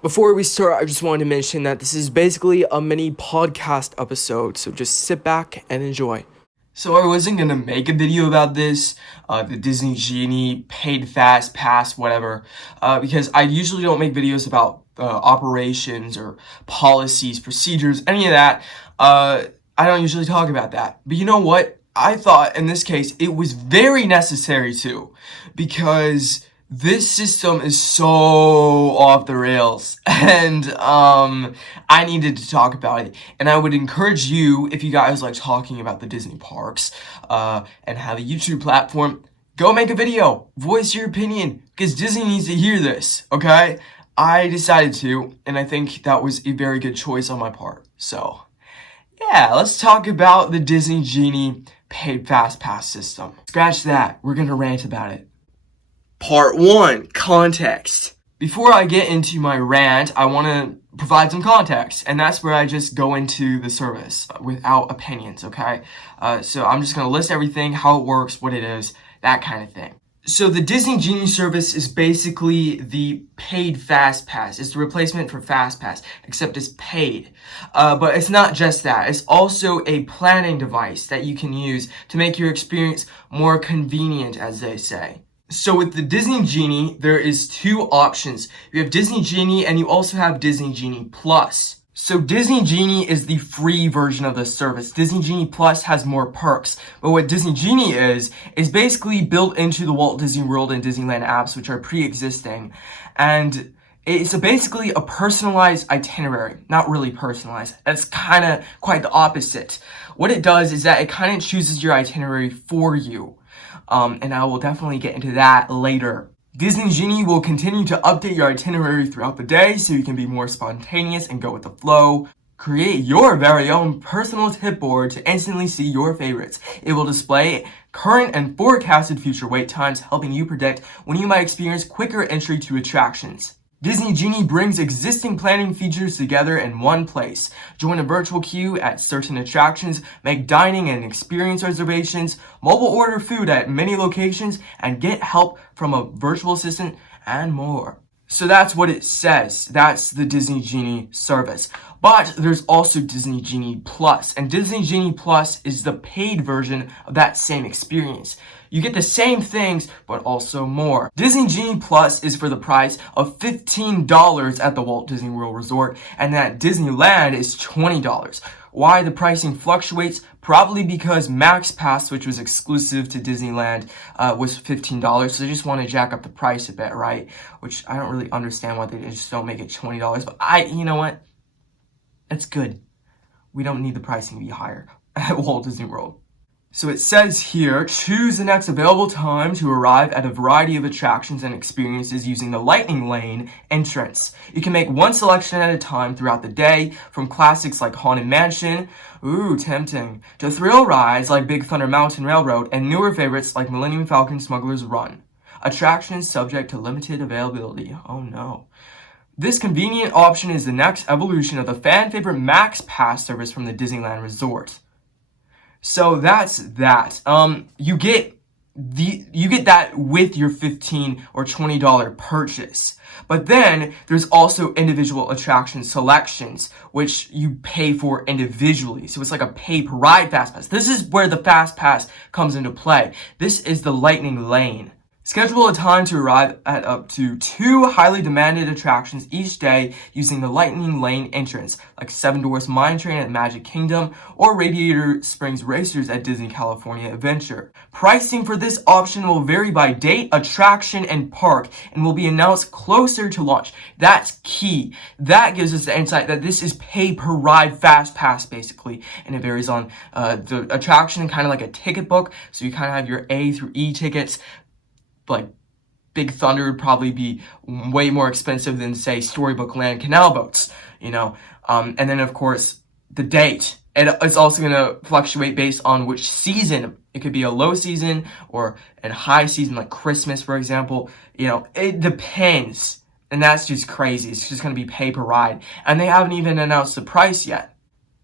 Before we start, I just wanted to mention that this is basically a mini podcast episode, so just sit back and enjoy. So I wasn't gonna make a video about this, the Disney Genie, paid fast pass, whatever, because I usually don't make videos about operations or policies, procedures, any of that. I don't usually talk about that. But you know what? I thought in this case it was very necessary to, because this system is so off the rails and I needed to talk about it, and I would encourage you, if you guys like talking about the Disney parks and have a YouTube platform, go make a video, voice your opinion, because Disney needs to hear this. Okay, I decided to, and I think that was a very good choice on my part. So yeah, let's talk about the Disney Genie paid fast pass system. Scratch that, we're gonna rant about it. Part 1, context. Before I get into my rant, I want to provide some context, and that's where I just go into the service without opinions, okay? So I'm just going to list everything, how it works, what it is, that kind of thing. So the Disney Genie service is basically the paid Fast Pass. It's the replacement for Fast Pass, except it's paid. But it's not just that. It's also a planning device that you can use to make your experience more convenient, as they say. So with the Disney Genie, there is two options. You have Disney Genie and you also have Disney Genie Plus. So Disney Genie is the free version of the service. Disney Genie Plus has more perks. But what Disney Genie is basically built into the Walt Disney World and Disneyland apps, which are pre-existing. And it's basically a personalized itinerary. Not really personalized. That's kind of quite the opposite. What it does is that it kind of chooses your itinerary for you. And I will definitely get into that later. Disney Genie will continue to update your itinerary throughout the day so you can be more spontaneous and go with the flow. Create your very own personal tip board to instantly see your favorites. It will display current and forecasted future wait times, helping you predict when you might experience quicker entry to attractions. Disney Genie brings existing planning features together in one place. Join a virtual queue at certain attractions, make dining and experience reservations, mobile order food at many locations, and get help from a virtual assistant, and more. So that's what it says. That's the Disney Genie service. But there's also Disney Genie Plus, and Disney Genie Plus is the paid version of that same experience. You get the same things, but also more. Disney Genie Plus is for the price of $15 at the Walt Disney World Resort, and at Disneyland is $20. Why the pricing fluctuates? Probably because Max Pass, which was exclusive to Disneyland, was $15. So they just want to jack up the price a bit, right? Which I don't really understand why they just don't make it $20. But you know what? That's good. We don't need the pricing to be higher at Walt Disney World. So it says here, choose the next available time to arrive at a variety of attractions and experiences using the Lightning Lane entrance. You can make one selection at a time throughout the day, from classics like Haunted Mansion, ooh, tempting, to thrill rides like Big Thunder Mountain Railroad, and newer favorites like Millennium Falcon Smuggler's Run. Attractions subject to limited availability. Oh no. This convenient option is the next evolution of the fan favorite Max Pass service from the Disneyland Resort. So that's that. You get that with your $15 or $20 purchase. But then there's also individual attraction selections, which you pay for individually. So it's like a pay per ride fast pass. This is where the fast pass comes into play. This is the Lightning Lane. Schedule a time to arrive at up to 2 highly demanded attractions each day using the Lightning Lane entrance, like Seven Dwarfs Mine Train at Magic Kingdom or Radiator Springs Racers at Disney California Adventure. Pricing for this option will vary by date, attraction, and park, and will be announced closer to launch. That's key. That gives us the insight that this is pay per ride fast pass basically, and it varies on the attraction, kind of like a ticket book. So you kind of have your A through E tickets. Like Big Thunder would probably be way more expensive than, say, Storybook Land canal boats, you know. And then, of course, the date. It's also going to fluctuate based on which season. It could be a low season or a high season, like Christmas, for example. You know, it depends. And that's just crazy. It's just going to be pay per ride. And they haven't even announced the price yet.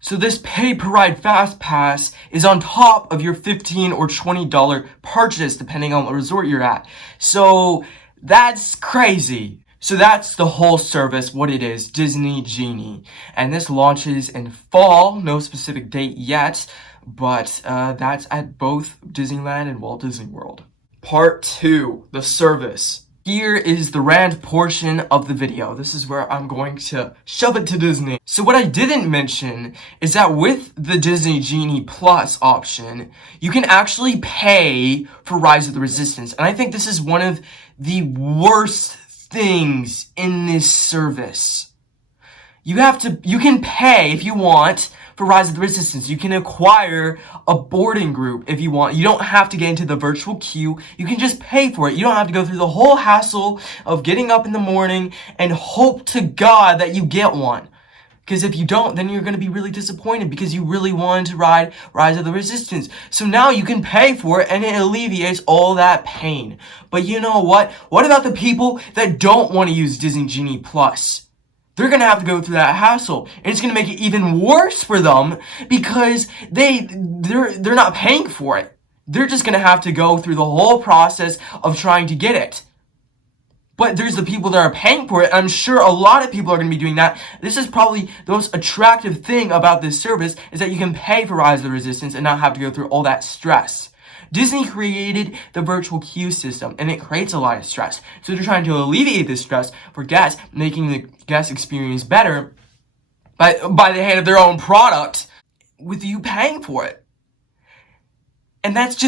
So this pay-per-ride Fast Pass is on top of your $15 or $20 purchase, depending on the resort you're at. So that's crazy. So that's the whole service, what it is, Disney Genie. And this launches in fall, no specific date yet, but that's at both Disneyland and Walt Disney World. Part 2, the service. Here is the rant portion of the video. This is where I'm going to shove it to Disney. So what I didn't mention is that with the Disney Genie Plus option, you can actually pay for Rise of the Resistance. And I think this is one of the worst things in this service. You can pay if you want for Rise of the Resistance. You can acquire a boarding group if you want. You don't have to get into the virtual queue. You can just pay for it. You don't have to go through the whole hassle of getting up in the morning and hope to God that you get one. Because if you don't, then you're going to be really disappointed because you really wanted to ride Rise of the Resistance. So now you can pay for it and it alleviates all that pain. But you know what? What about the people that don't want to use Disney Genie Plus? They're going to have to go through that hassle. And it's going to make it even worse for them because they're not paying for it. They're just going to have to go through the whole process of trying to get it. But there's the people that are paying for it. I'm sure a lot of people are going to be doing that. This is probably the most attractive thing about this service is that you can pay for Rise of the Resistance and not have to go through all that stress. Disney created the virtual queue system, and it creates a lot of stress. So they're trying to alleviate this stress for guests, making the guest experience better by the hand of their own product with you paying for it. And that's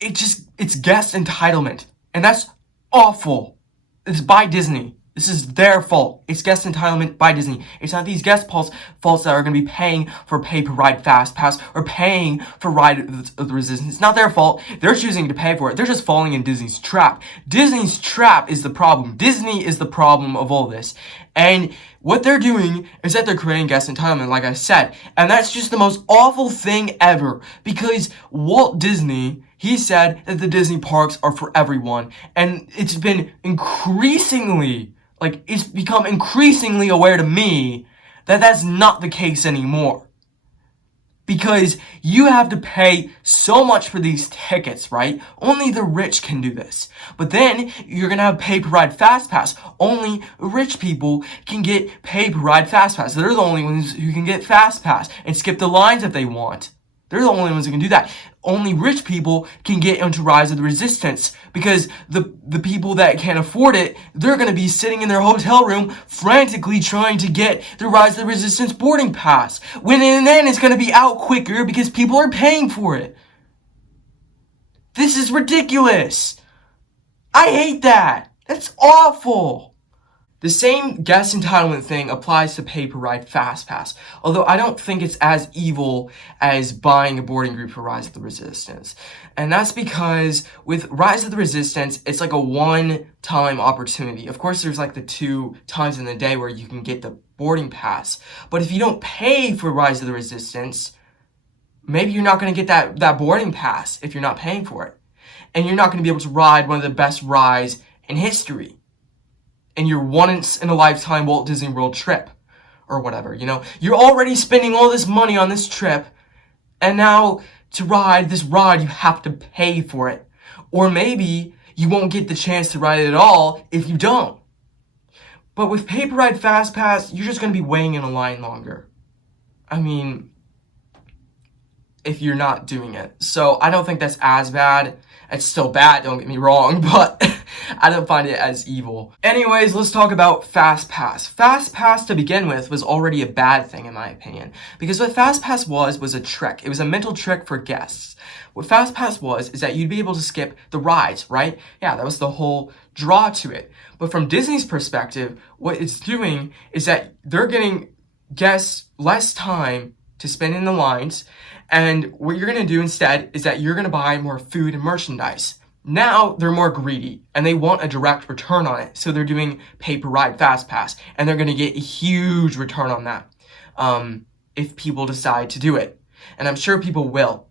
it's guest entitlement. And that's awful. It's by Disney. This is their fault. It's guest entitlement by Disney. It's not these guest faults that are going to be paying for pay-per-ride Fast Pass or paying for Ride of the Resistance. It's not their fault. They're choosing to pay for it. They're just falling in Disney's trap. Disney's trap is the problem. Disney is the problem of all this. And what they're doing is that they're creating guest entitlement, like I said. And that's just the most awful thing ever. Because Walt Disney, he said that the Disney parks are for everyone. And it's been it's become increasingly aware to me that that's not the case anymore. Because you have to pay so much for these tickets, right? Only the rich can do this. But then you're going to have pay-per-ride Fast Pass. Only rich people can get pay-per-ride Fast Pass. They're the only ones who can get Fast Pass and skip the lines if they want. They're the only ones who can do that. Only rich people can get into Rise of the Resistance because the people that can't afford it, they're going to be sitting in their hotel room frantically trying to get the Rise of the Resistance boarding pass. When in the end it's going to be out quicker because people are paying for it. This is ridiculous. I hate that. That's awful. The same guest entitlement thing applies to pay-per-ride Fast Pass, although I don't think it's as evil as buying a boarding group for Rise of the Resistance. And that's because with Rise of the Resistance, it's like a one-time opportunity. Of course, there's like the 2 times in the day where you can get the boarding pass. But if you don't pay for Rise of the Resistance, maybe you're not going to get that boarding pass if you're not paying for it. And you're not going to be able to ride one of the best rides in history. In your once-in-a-lifetime Walt Disney World trip, or whatever, You're already spending all this money on this trip, and now to ride this ride, you have to pay for it. Or maybe you won't get the chance to ride it at all if you don't. But with pay-per-ride Fast Pass, you're just going to be waiting in a line longer. I mean, if you're not doing it. So I don't think that's as bad. It's still bad, don't get me wrong, but I don't find it as evil. Anyways, let's talk about Fast Pass. Fast Pass, to begin with, was already a bad thing, in my opinion. Because what Fast Pass was a trick. It was a mental trick for guests. What Fast Pass is that you'd be able to skip the rides, right? Yeah, that was the whole draw to it. But from Disney's perspective, what it's doing is that they're getting guests less time to spend in the lines, and what you're going to do instead is that you're going to buy more food and merchandise. Now they're more greedy and they want a direct return on it. So they're doing pay-per-ride Fast Pass, and they're going to get a huge return on that if people decide to do it. And I'm sure people will.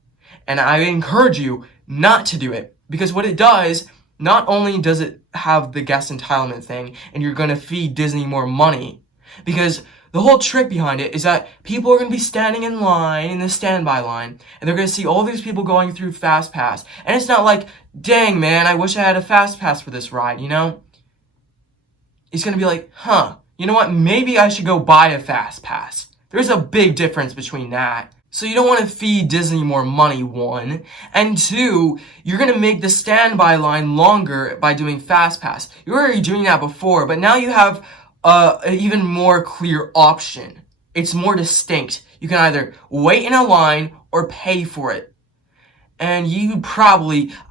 And I encourage you not to do it, because what it does, not only does it have the guest entitlement thing and you're going to feed Disney more money, because the whole trick behind it is that people are going to be standing in line, in the standby line, and they're going to see all these people going through Fast Pass. And it's not like, dang, man, I wish I had a Fast Pass for this ride, he's going to be like, you know what, maybe I should go buy a fast pass. There's a big difference between that. So you don't want to feed Disney more money, one. And two, you're going to make the standby line longer by doing fast pass. You were already doing that before, but now you have an even more clear option. It's more distinct. You can either wait in a line or pay for it. And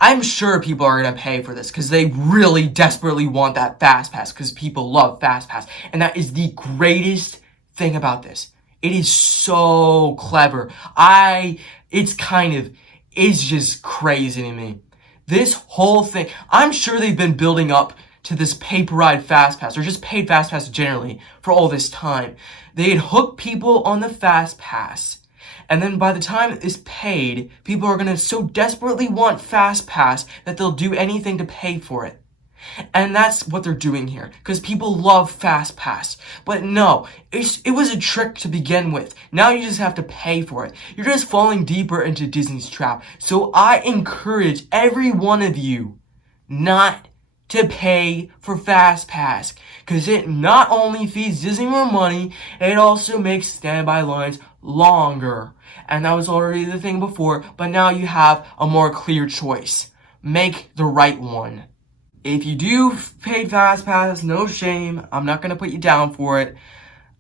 I'm sure people are going to pay for this because they really desperately want that fast pass because people love fast pass. And that is the greatest thing about this. It is so clever. It's just crazy to me. This whole thing, I'm sure they've been building up to this pay-per-ride fast pass or just paid fast pass generally for all this time. They'd hook people on the fast pass. And then by the time it's paid, people are going to so desperately want fast pass that they'll do anything to pay for it. And that's what they're doing here, because people love fast pass. But no, it was a trick to begin with. Now you just have to pay for it. You're just falling deeper into Disney's trap. So I encourage every one of you not to pay for fast pass, because it not only feeds Disney more money, it also makes standby lines longer. And that was already the thing before, but now you have a more clear choice. Make the right one. If you do paid fast pass, no shame. I'm not going to put you down for it.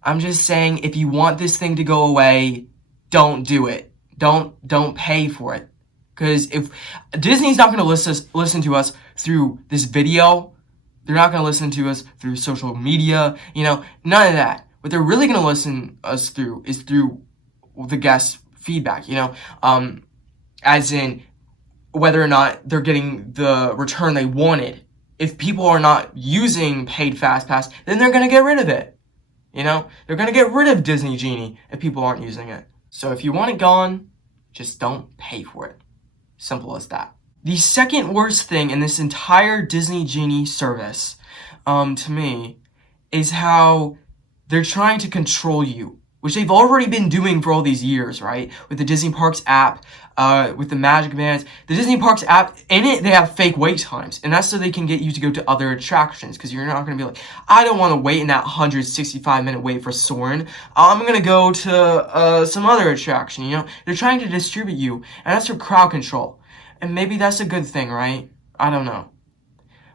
I'm just saying, if you want this thing to go away, don't do it. Don't pay for it. Because if Disney's not going to listen to us through this video, they're not going to listen to us through social media, none of that. What they're really going to listen us through is through the guest feedback, as in whether or not they're getting the return they wanted. If people are not using paid fast pass, then they're going to get rid of it. They're going to get rid of Disney Genie if people aren't using it. So if you want it gone, just don't pay for it. Simple as that. The second worst thing in this entire Disney Genie service, to me, is how they're trying to control you, which they've already been doing for all these years, right? With the Disney Parks app, with the Magic Bands. The Disney Parks app, in it, they have fake wait times. And that's so they can get you to go to other attractions. Because you're not going to be like, I don't want to wait in that 165-minute wait for Soarin'. I'm going to go to some other attraction, They're trying to distribute you. And that's for crowd control. And maybe that's a good thing, right? I don't know.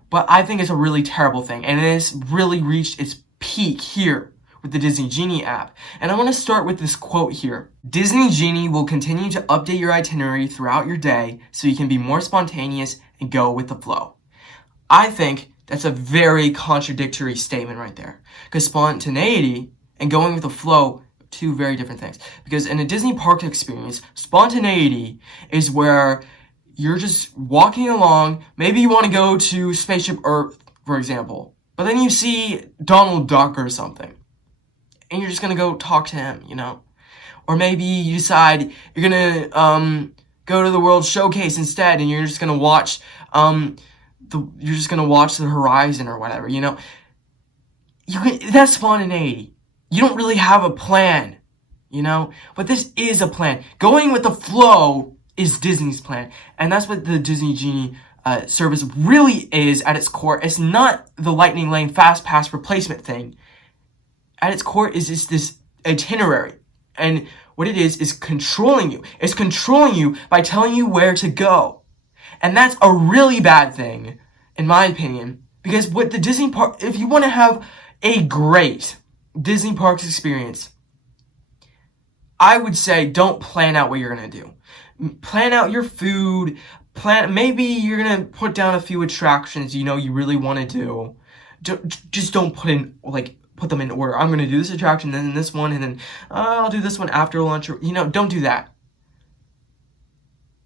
But I think it's a really terrible thing. And it's really reached its peak here with the Disney Genie app. And I want to start with this quote here. Disney Genie will continue to update your itinerary throughout your day so you can be more spontaneous and go with the flow. I think that's a very contradictory statement right there. Because spontaneity and going with the flow, two very different things. Because in a Disney park experience, spontaneity is where you're just walking along. Maybe you want to go to Spaceship Earth, for example. But then you see Donald Duck or something. And you're just going to go talk to him, Or maybe you decide you're going to go to the World Showcase instead, and you're just going to watch the horizon or whatever, That's spontaneity. You don't really have a plan, But this is a plan. Going with the flow is Disney's plan. And that's what the Disney Genie service really is at its core. It's not the Lightning Lane Fast Pass replacement thing. At its core is just this itinerary. And what it is controlling you. It's controlling you by telling you where to go. And that's a really bad thing, in my opinion. Because what the Disney park, if you want to have a great Disney parks experience, I would say don't plan out what you're going to do. Plan out your food. Maybe you're going to put down a few attractions you really want to do. Just don't put them in order. I'm going to do this attraction, then this one, and then I'll do this one after lunch. Don't do that.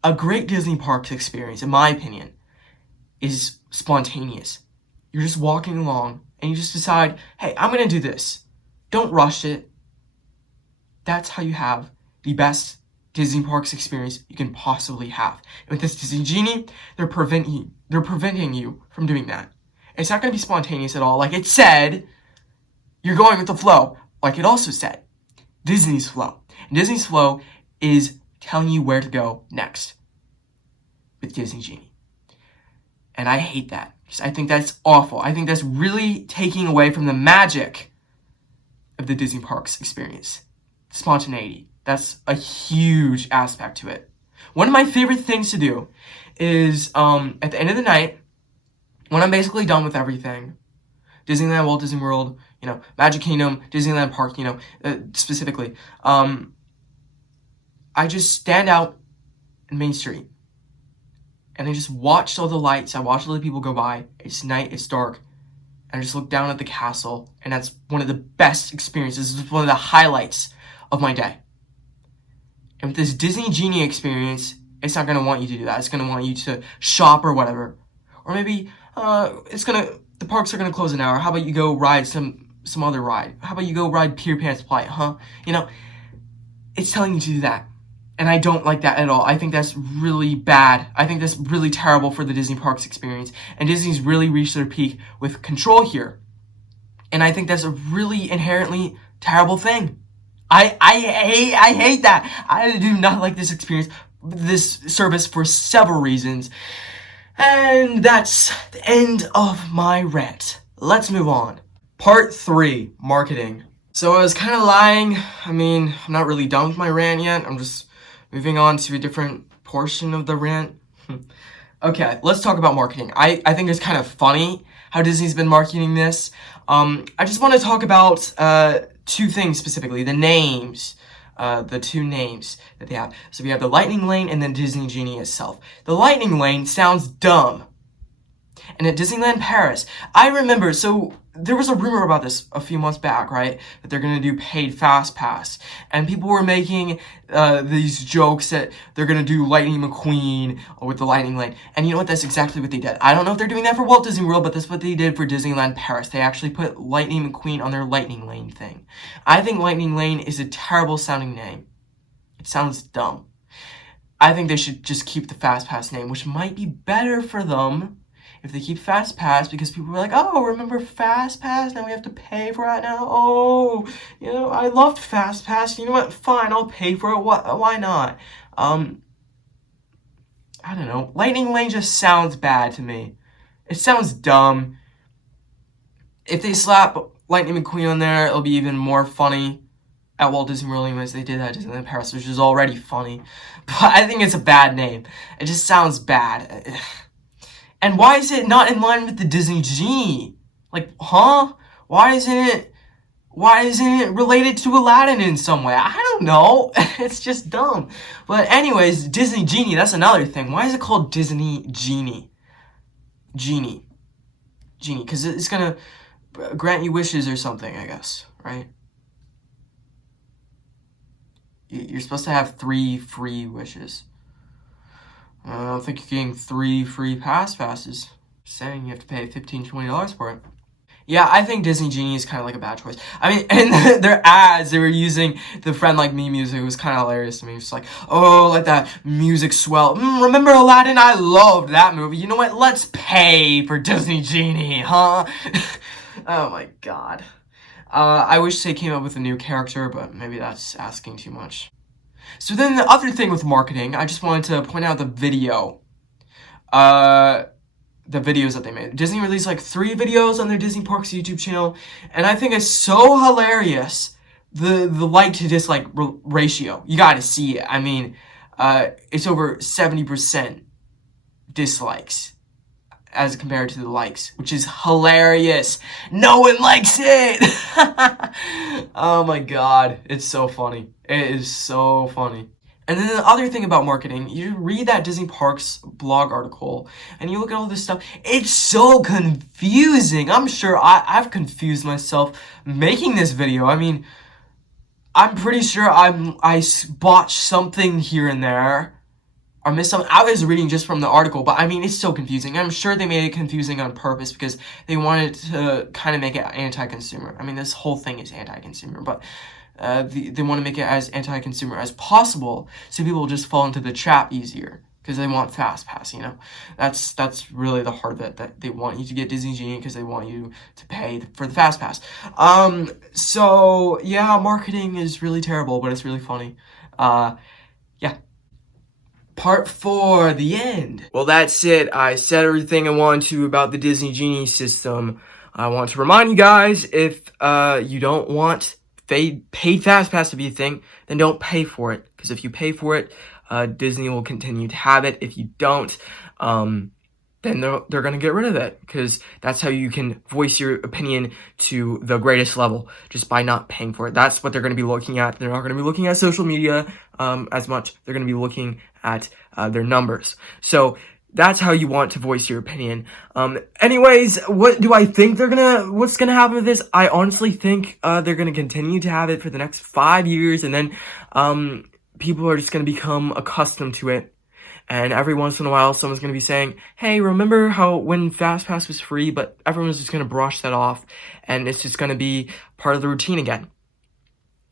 A great Disney parks experience, in my opinion, is spontaneous. You're just walking along, and you just decide, hey, I'm going to do this. Don't rush it. That's how you have the best Disney parks experience you can possibly have. And with this Disney Genie, they're preventing you from doing that. It's not going to be spontaneous at all. Like it said, you're going with the flow. Like it also said, Disney's flow. And Disney's flow is telling you where to go next with Disney Genie. And I hate that. I think that's awful. I think that's really taking away from the magic of the Disney parks experience. Spontaneity. That's a huge aspect to it. One of my favorite things to do is at the end of the night, when I'm basically done with everything, Disneyland, Walt Disney World, Magic Kingdom, Disneyland Park, specifically, I just stand out in Main Street and I just watched all the lights. I watched all the people go by. It's night, it's dark, and I just look down at the castle, and that's one of the best experiences. It's one of the highlights of my day. And with this Disney Genie experience, it's not going to want you to do that. It's going to want you to shop or whatever. Or maybe the parks are going to close an hour. How about you go ride some other ride? How about you go ride Peter Pan's Flight, huh? It's telling you to do that. And I don't like that at all. I think that's really bad. I think that's really terrible for the Disney parks experience. And Disney's really reached their peak with control here. And I think that's a really inherently terrible thing. I hate that. I do not like this experience, this service, for several reasons. And that's the end of my rant. Let's move on. Part 3, marketing. So I was kind of lying. I'm not really done with my rant yet. I'm just moving on to a different portion of the rant. Okay, let's talk about marketing. I think it's kind of funny how Disney's been marketing this. I just want to talk about 2 things specifically. The names. The 2 names that they have. So we have the Lightning Lane and then Disney Genie itself. The Lightning Lane sounds dumb. And at Disneyland Paris, I remember, so there was a rumor about this a few months back, right? That they're going to do paid Fast Pass. And people were making these jokes that they're going to do Lightning McQueen with the Lightning Lane. And you know what? That's exactly what they did. I don't know if they're doing that for Walt Disney World, but that's what they did for Disneyland Paris. They actually put Lightning McQueen on their Lightning Lane thing. I think Lightning Lane is a terrible sounding name. It sounds dumb. I think they should just keep the Fast Pass name, which might be better for them if they keep Fast Pass, because people were like, oh, remember Fast Pass? Now we have to pay for it now. Oh, I loved Fast Pass. You know what? Fine, I'll pay for it. Why not? I don't know. Lightning Lane just sounds bad to me. It sounds dumb. If they slap Lightning McQueen on there, it'll be even more funny. At Walt Disney World, anyways, they did that at Disneyland Paris, which is already funny. But I think it's a bad name. It just sounds bad. And why is it not in line with the Disney Genie? Like, huh? Why isn't it related to Aladdin in some way? I don't know. It's just dumb. But anyways, Disney Genie, that's another thing. Why is it called Disney Genie? Genie, because it's gonna grant you wishes or something, I guess, right? You're supposed to have 3 free wishes. I don't think you're getting 3 free passes. Just saying, you have to pay $15, $20 for it. Yeah, I think Disney Genie is kind of like a bad choice. In their ads, they were using the Friend Like Me music. It was kind of hilarious to me. It's like, oh, let that music swell. Remember Aladdin? I loved that movie. You know what? Let's pay for Disney Genie, huh? Oh my god. I wish they came up with a new character, but maybe that's asking too much. So then the other thing with marketing, I just wanted to point out the video. The videos that they made. Disney released like 3 videos on their Disney Parks YouTube channel, and I think it's so hilarious, the like to dislike ratio. You gotta see it. It's over 70% dislikes as compared to the likes, which is hilarious. No one likes it. Oh my god, it's so funny. It is so funny. And then the other thing about marketing, you read that Disney Parks blog article and you look at all this stuff, it's so confusing. I'm sure I've confused myself making this video. I'm pretty sure I botched something here and there. Or missed something. I was reading just from the article, but it's so confusing. I'm sure they made it confusing on purpose because they wanted to kind of make it anti-consumer. This whole thing is anti-consumer, but they want to make it as anti-consumer as possible so people will just fall into the trap easier because they want Fast Pass, That's really the heart of it, that they want you to get Disney Genie because they want you to pay for the Fast Pass. So, yeah, marketing is really terrible, but it's really funny. Yeah. Part 4, the end. Well, that's it. I said everything I wanted to about the Disney Genie system. I want to remind you guys, if you don't want paid FastPass to be a thing, then don't pay for it. Because if you pay for it, Disney will continue to have it. If you don't, then they're going to get rid of it, because that's how you can voice your opinion to the greatest level, just by not paying for it. That's what they're going to be looking at. They're not going to be looking at social media as much. They're going to be looking at their numbers. So that's how you want to voice your opinion. Anyways, what do I think what's gonna happen with this? I honestly think they're gonna continue to have it for the next 5 years, and then people are just gonna become accustomed to it. And every once in a while, someone's going to be saying, hey, remember how when FastPass was free, but everyone's just going to brush that off, and it's just going to be part of the routine again.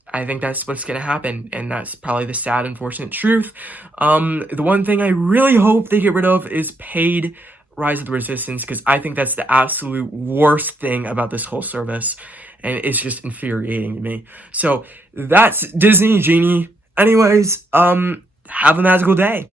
I think that's what's going to happen, and that's probably the sad, unfortunate truth. The one thing I really hope they get rid of is paid Rise of the Resistance, because I think that's the absolute worst thing about this whole service, and it's just infuriating to me. So that's Disney Genie. Anyways, have a magical day.